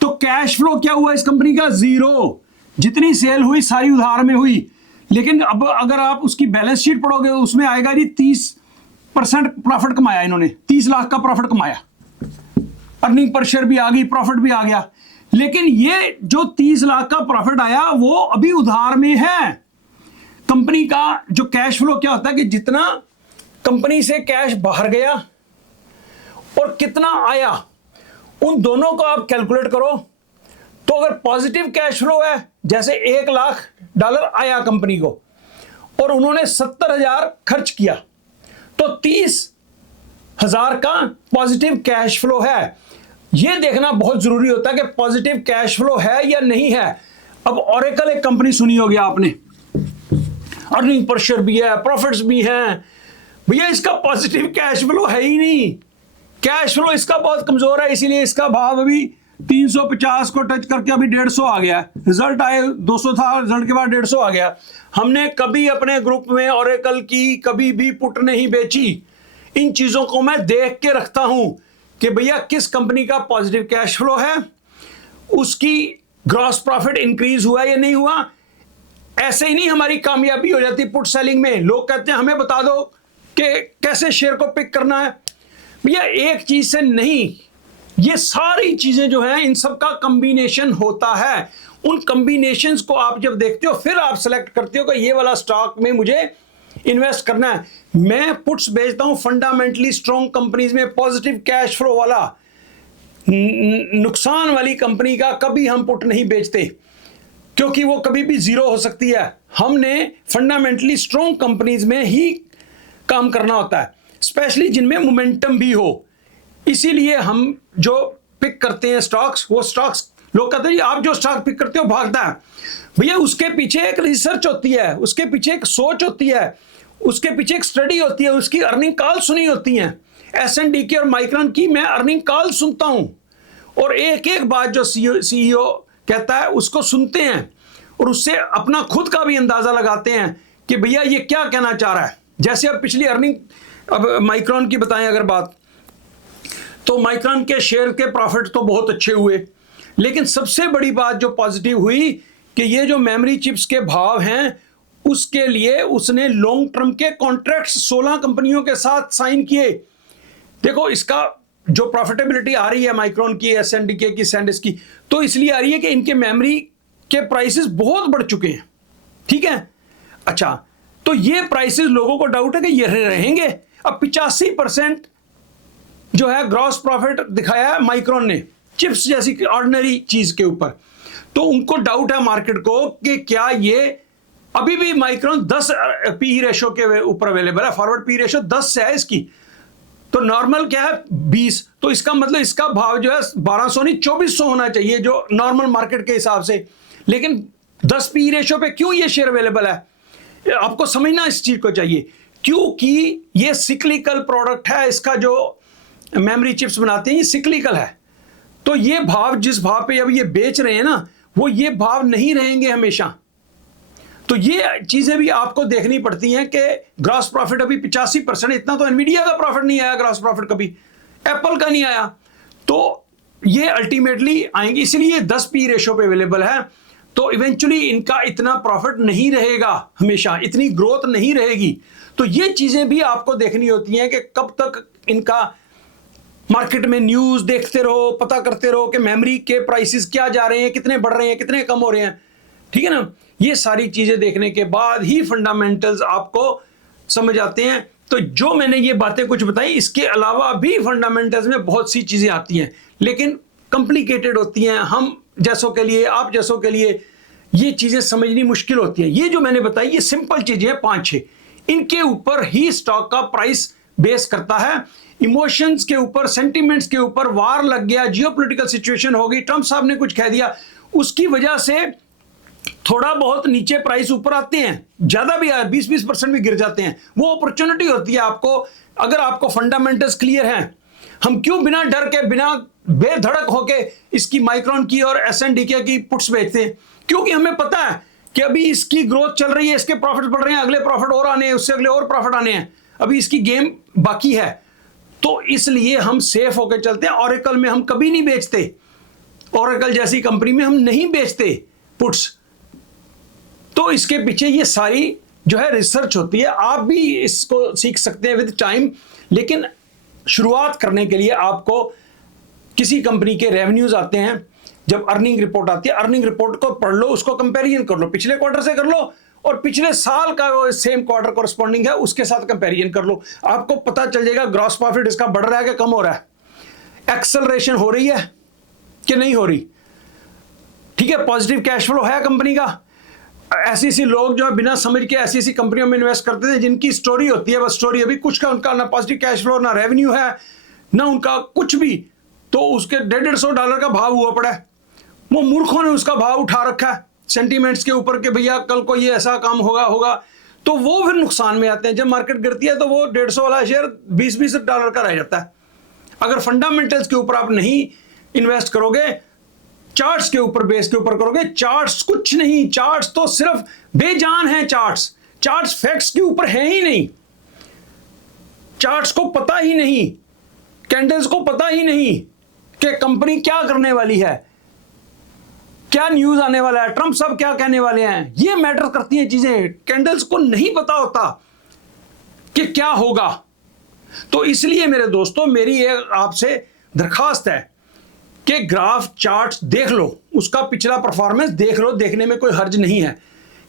तो कैश फ्लो क्या हुआ इस कंपनी का? 0। जितनी सेल हुई सारी उधार में हुई। लेकिन अब अगर आप उसकी बैलेंस शीट पढ़ोगे तो उसमें आएगा जी 30% प्रॉफिट कमाया इन्होंने, 30 लाख का प्रॉफिट कमाया, अर्निंग पर शेयर भी आ गई, प्रॉफिट भी आ गया। लेकिन ये जो 30 लाख का प्रॉफिट आया वो अभी उधार में है। कंपनी का जो कैश फ्लो क्या होता है कि जितना कंपनी से कैश बाहर गया और कितना आया, उन दोनों को आप कैलकुलेट करो। तो अगर पॉजिटिव कैश फ्लो है, जैसे $1 लाख आया कंपनी को और उन्होंने 70,000 खर्च किया, तो 30,000 का पॉजिटिव कैश फ्लो है। यह देखना बहुत जरूरी होता है कि पॉजिटिव कैश फ्लो है या नहीं है। अब ओरेकल एक कंपनी सुनी होगी आपने, अर्निंग पर शेयर भी है, प्रॉफिट्स भी हैं, भैया इसका पॉजिटिव कैश फ्लो है ही नहीं, कैश फ्लो इसका बहुत कमजोर है, इसीलिए इसका भाव अभी 350 को टच करके अभी 150 आ गया। रिजल्ट आए 200 था, रिजल्ट के बाद 150 आ गया। हमने कभी अपने ग्रुप में ओरेकल की कभी भी पुट नहीं बेची। इन चीजों को मैं देख के रखता हूं कि भैया किस कंपनी का पॉजिटिव कैश फ्लो है, उसकी ग्रॉस प्रॉफिट इंक्रीज हुआ या नहीं हुआ। ऐसे ही नहीं हमारी कामयाबी हो जाती पुट सेलिंग में। लोग कहते हैं हमें बता दो कि कैसे शेयर को पिक करना है। भैया एक चीज से नहीं, ये सारी चीजें जो हैं इन सब का कॉम्बिनेशन होता है। उन कॉम्बिनेशंस को आप जब देखते हो फिर आप सेलेक्ट करते हो कि ये वाला स्टॉक में मुझे इन्वेस्ट करना है। मैं पुट्स बेचता हूं फंडामेंटली स्ट्रॉन्ग कंपनीज में, पॉजिटिव कैश फ्लो वाला। नुकसान वाली कंपनी का कभी हम पुट नहीं बेचते, क्योंकि वो कभी भी जीरो हो सकती है। हमने फंडामेंटली स्ट्रॉन्ग कंपनीज में ही काम करना होता है, स्पेशली जिनमें मोमेंटम भी हो। इसीलिए हम जो पिक करते हैं स्टॉक्स, वो स्टॉक्स लोग कहते हैं आप जो स्टॉक पिक करते हो भागता है। भैया उसके पीछे एक रिसर्च होती है, उसके पीछे एक सोच होती है, उसके पीछे एक स्टडी होती है, उसकी अर्निंग कॉल सुनी होती हैं। S&P की और माइक्रॉन की मैं अर्निंग कॉल सुनता हूं और एक एक बात जो सीईओ कहता है उसको सुनते हैं और उससे अपना खुद का भी अंदाजा लगाते हैं कि भैया ये क्या कहना चाह रहा है। जैसे अब पिछली अर्निंग, अब माइक्रॉन की बताएं अगर बात, तो माइक्रॉन के शेयर के प्रॉफिट तो बहुत अच्छे हुए, लेकिन सबसे बड़ी बात जो पॉजिटिव हुई कि ये जो मेमोरी चिप्स के भाव हैं उसके लिए उसने लॉन्ग टर्म के कॉन्ट्रैक्ट्स 16 कंपनियों के साथ साइन किए। देखो इसका जो प्रॉफिटेबिलिटी आ रही है माइक्रॉन की, एसएनडीके की, सैंडिस्क की, तो इसलिए आ रही है कि इनके मेमोरी के प्राइसेस बहुत बढ़ चुके हैं। ठीक है, अच्छा, तो ये प्राइसेस लोगों को डाउट है कि ये रहेंगे। अब 85% जो है ग्रॉस प्रॉफिट दिखाया है माइक्रॉन ने चिप्स जैसी ऑर्डिनरी चीज के ऊपर, तो उनको डाउट है मार्केट को कि क्या ये अभी भी माइक्रॉन 10 पी रेशो के ऊपर अवेलेबल है, फॉरवर्ड पी रेशो 10 से है इसकी, तो नॉर्मल क्या है 20, तो इसका मतलब इसका भाव जो है 1200 नहीं 2400 होना चाहिए जो नॉर्मल मार्केट के हिसाब से, लेकिन 10 पी रेशो पे क्यों ये शेयर अवेलेबल है? आपको समझना इस चीज को चाहिए, क्योंकि ये सिक्लिकल प्रोडक्ट है, इसका जो मेमोरी चिप्स बनाते हैं ये सिक्लिकल है, तो ये भाव जिस भाव पे अब ये बेच रहे हैं ना वो ये भाव नहीं रहेंगे हमेशा। तो ये चीजें भी आपको देखनी पड़ती हैं कि ग्रॉस प्रॉफिट अभी 85%, इतना तो एनवीडिया का प्रॉफिट नहीं आया ग्रॉस प्रॉफिट, कभी एप्पल का नहीं आया, तो ये अल्टीमेटली आएंगे, इसलिए 10 पी रेशो पे अवेलेबल है, तो इवेंचुअली इनका इतना प्रॉफिट नहीं रहेगा, हमेशा इतनी ग्रोथ नहीं रहेगी। तो ये चीजें भी आपको देखनी होती हैं कि कब तक इनका मार्केट में न्यूज देखते रहो, पता करते रहो कि मेमोरी के प्राइसेस क्या जा रहे हैं, कितने बढ़ रहे हैं, कितने कम हो रहे हैं। ठीक है ना, ये सारी चीजें देखने के बाद ही फंडामेंटल्स आपको समझ आते हैं। तो जो मैंने ये बातें कुछ बताई, इसके अलावा भी फंडामेंटल्स में बहुत सी चीजें आती हैं, लेकिन कॉम्प्लिकेटेड होती हैं, हम जैसों के लिए, आप जैसों के लिए ये चीजें समझनी मुश्किल होती हैं। ये जो मैंने बताई ये सिंपल चीजें हैं 5-6, इनके ऊपर ही स्टॉक का प्राइस बेस करता है। इमोशंस के ऊपर, सेंटिमेंट्स के ऊपर, वार लग गया, जियोपॉलिटिकल सिचुएशन हो गई, ट्रंप साहब ने कुछ कह दिया, उसकी वजह से थोड़ा बहुत नीचे प्राइस ऊपर आते हैं, ज्यादा भी 20-20% भी गिर जाते हैं, वो अपॉर्चुनिटी होती है आपको, अगर आपको फंडामेंटल्स क्लियर हैं। हम क्यों बिना डर के, बिना बेधड़क होके इसकी माइक्रॉन की और एसएनडीके की पुट्स बेचते हैं? क्योंकि हमें पता है कि अभी इसकी ग्रोथ चल रही है, इसके प्रॉफिट बढ़ रहे हैं, अगले प्रॉफिट और आने हैं, उससे अगले और प्रॉफिट आने हैं, अभी इसकी गेम बाकी है, तो इसलिए हम सेफ होकर चलते हैं। ऑरेकल में हम कभी नहीं बेचते, ऑरेकल जैसी कंपनी में हम नहीं बेचते पुट्स। तो इसके पीछे ये सारी जो है रिसर्च होती है, आप भी इसको सीख सकते हैं विद टाइम, लेकिन शुरुआत करने के लिए आपको किसी कंपनी के रेवेन्यूज आते हैं, जब अर्निंग रिपोर्ट आती है, अर्निंग रिपोर्ट को पढ़ लो, उसको कंपैरिजन कर लो, पिछले क्वार्टर से कर लो और पिछले साल का सेम क्वार्टर कॉरस्पॉन्डिंग है उसके साथ कंपैरिजन कर लो, आपको पता चल जाएगा ग्रॉस प्रॉफिट इसका बढ़ रहा है कि कम हो रहा है, एक्सेलरेशन हो रही है कि नहीं हो रही। ठीक है, पॉजिटिव कैश फ्लो है कंपनी का। ऐसी ऐसी लोग जो है बिना समझ के ऐसी ऐसी कंपनियों में इन्वेस्ट करते हैं जिनकी स्टोरी होती है, बस स्टोरी, अभी कुछ का उनका ना पॉजिटिव कैश फ्लो, ना रेवेन्यू है, ना उनका कुछ भी, तो उसके $150 का भाव हुआ पड़ा है, वो मूर्खों ने उसका भाव उठा रखा है सेंटीमेंट्स के ऊपर कि भैया कल को ये ऐसा काम होगा, तो वो फिर नुकसान में आते हैं। जब मार्केट गिरती है तो वो 150 वाला शेयर $20 का रह जाता है। अगर फंडामेंटल्स के ऊपर आप नहीं इन्वेस्ट करोगे, चार्ट्स के ऊपर, बेस के ऊपर करोगे, चार्ट्स कुछ नहीं, चार्ट्स तो सिर्फ बेजान है, चार्ट्स फैक्ट्स के ऊपर है ही नहीं, चार्ट्स को पता ही नहीं, कैंडल्स को पता ही नहीं कि कंपनी क्या करने वाली है, क्या न्यूज आने वाला है, ट्रंप साहब क्या कहने वाले हैं, ये मैटर करती हैं चीजें। कैंडल्स को नहीं पता होता कि क्या होगा। तो इसलिए मेरे दोस्तों, मेरी एक आपसे दरखास्त है कि ग्राफ चार्ट्स देख लो, उसका पिछला परफॉर्मेंस देख लो, देखने में कोई हर्ज नहीं है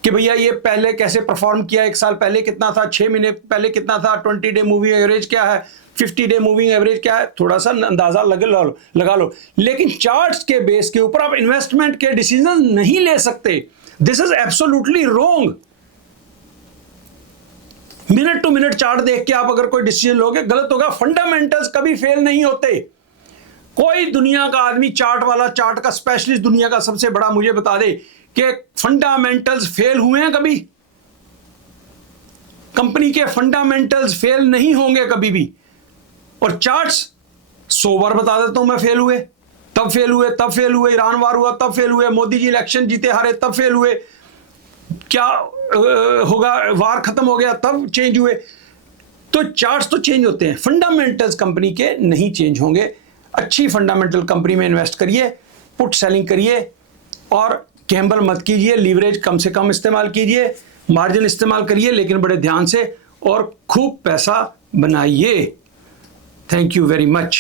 कि भैया ये पहले कैसे परफॉर्म किया, 1 साल पहले कितना था, 6 महीने पहले कितना था, 20 डे मूविंग एवरेज क्या है, 50 डे मूविंग एवरेज क्या है, थोड़ा सा अंदाजा लगा लो, लेकिन चार्ट्स के बेस के ऊपर आप इन्वेस्टमेंट के डिसीजन नहीं ले सकते। This is absolutely wrong. Minute to minute chart देख के आप अगर कोई डिसीजन लोगे गलत होगा। फंडामेंटल्स कभी फेल नहीं होते। कोई दुनिया का आदमी चार्ट वाला, चार्ट का स्पेशलिस्ट दुनिया का सबसे बड़ा मुझे बता दे कि फंडामेंटल्स फेल हुए हैं कभी? कंपनी के फंडामेंटल्स फेल नहीं होंगे कभी भी। और चार्ट्स 100 बार बता देता हूं मैं, फेल हुए, तब फेल हुए, तब फेल हुए, ईरान वार हुआ तब फेल हुए, मोदी जी इलेक्शन जीते हारे तब फेल हुए, क्या होगा, वार खत्म हो गया तब चेंज हुए। तो चार्ट्स तो चेंज होते हैं, फंडामेंटल्स कंपनी के नहीं चेंज होंगे। अच्छी फंडामेंटल कंपनी में इन्वेस्ट करिए, पुट सेलिंग करिए और गैम्बल मत कीजिए, लीवरेज कम से कम इस्तेमाल कीजिए, मार्जिन इस्तेमाल करिए लेकिन बड़े ध्यान से, और खूब पैसा बनाइए। Thank you very much.